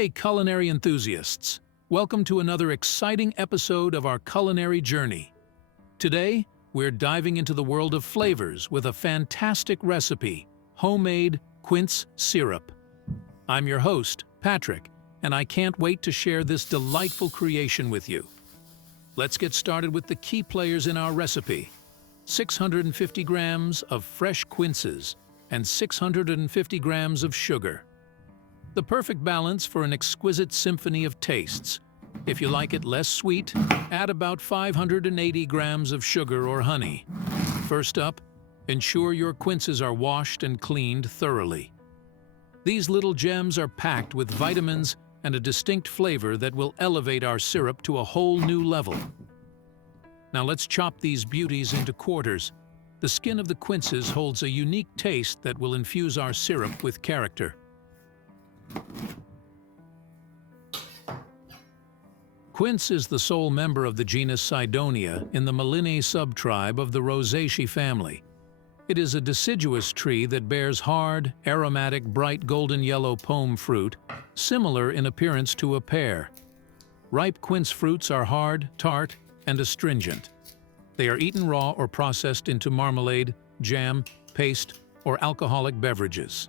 Hey, culinary enthusiasts! Welcome to another exciting episode of our culinary journey. Today, we're diving into the world of flavors with a fantastic recipe, homemade quince syrup. I'm your host, Patrick, and I can't wait to share this delightful creation with you. Let's get started with the key players in our recipe. 650 grams of fresh quinces and 650 grams of sugar. The perfect balance for an exquisite symphony of tastes. If you like it less sweet, add about 580 grams of sugar or honey. First up, ensure your quinces are washed and cleaned thoroughly. These little gems are packed with vitamins and a distinct flavor that will elevate our syrup to a whole new level. Now let's chop these beauties into quarters. The skin of the quinces holds a unique taste that will infuse our syrup with character. Quince is the sole member of the genus Cydonia in the Malinae subtribe of the Rosaceae family. It is a deciduous tree that bears hard, aromatic, bright golden yellow pome fruit, similar in appearance to a pear. Ripe quince fruits are hard, tart, and astringent. They are eaten raw or processed into marmalade, jam, paste, or alcoholic beverages.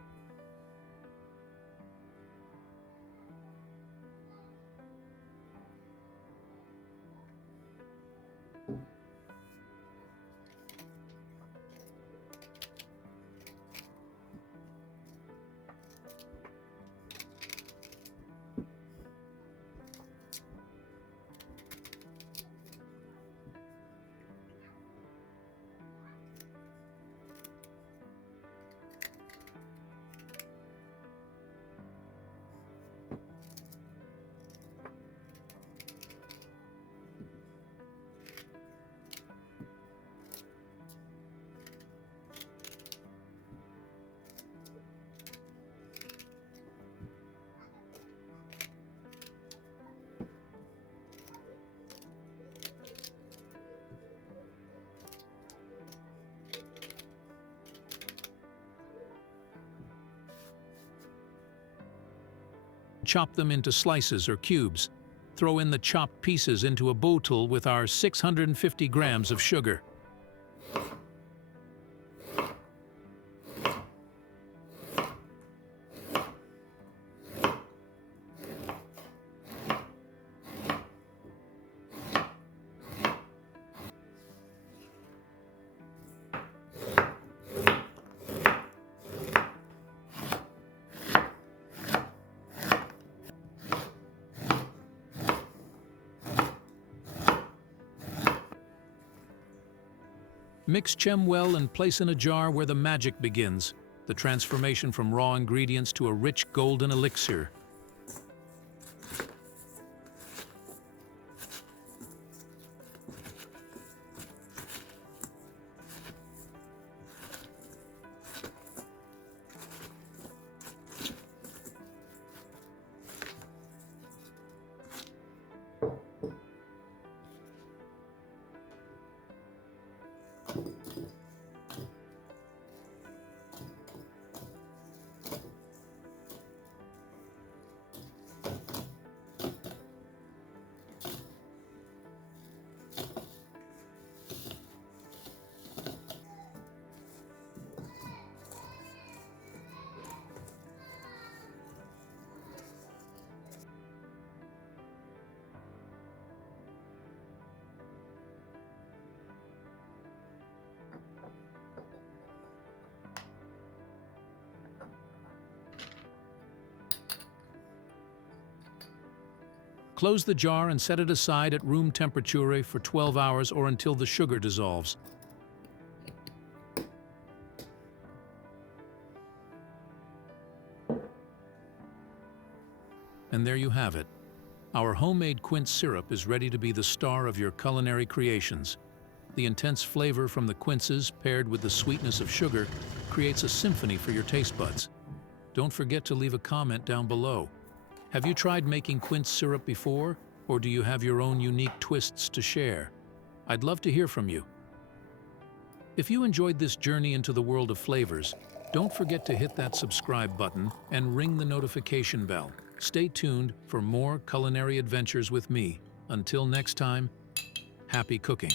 Chop them into slices or cubes. Throw in the chopped pieces into a bottle with our 650 grams of sugar. Mix gem well and place in a jar where the magic begins, the transformation from raw ingredients to a rich golden elixir. Close the jar and set it aside at room temperature for 12 hours or until the sugar dissolves. And there you have it. Our homemade quince syrup is ready to be the star of your culinary creations. The intense flavor from the quinces paired with the sweetness of sugar creates a symphony for your taste buds. Don't forget to leave a comment down below. Have you tried making quince syrup before, or do you have your own unique twists to share? I'd love to hear from you. If you enjoyed this journey into the world of flavors, don't forget to hit that subscribe button and ring the notification bell. Stay tuned for more culinary adventures with me. Until next time, happy cooking.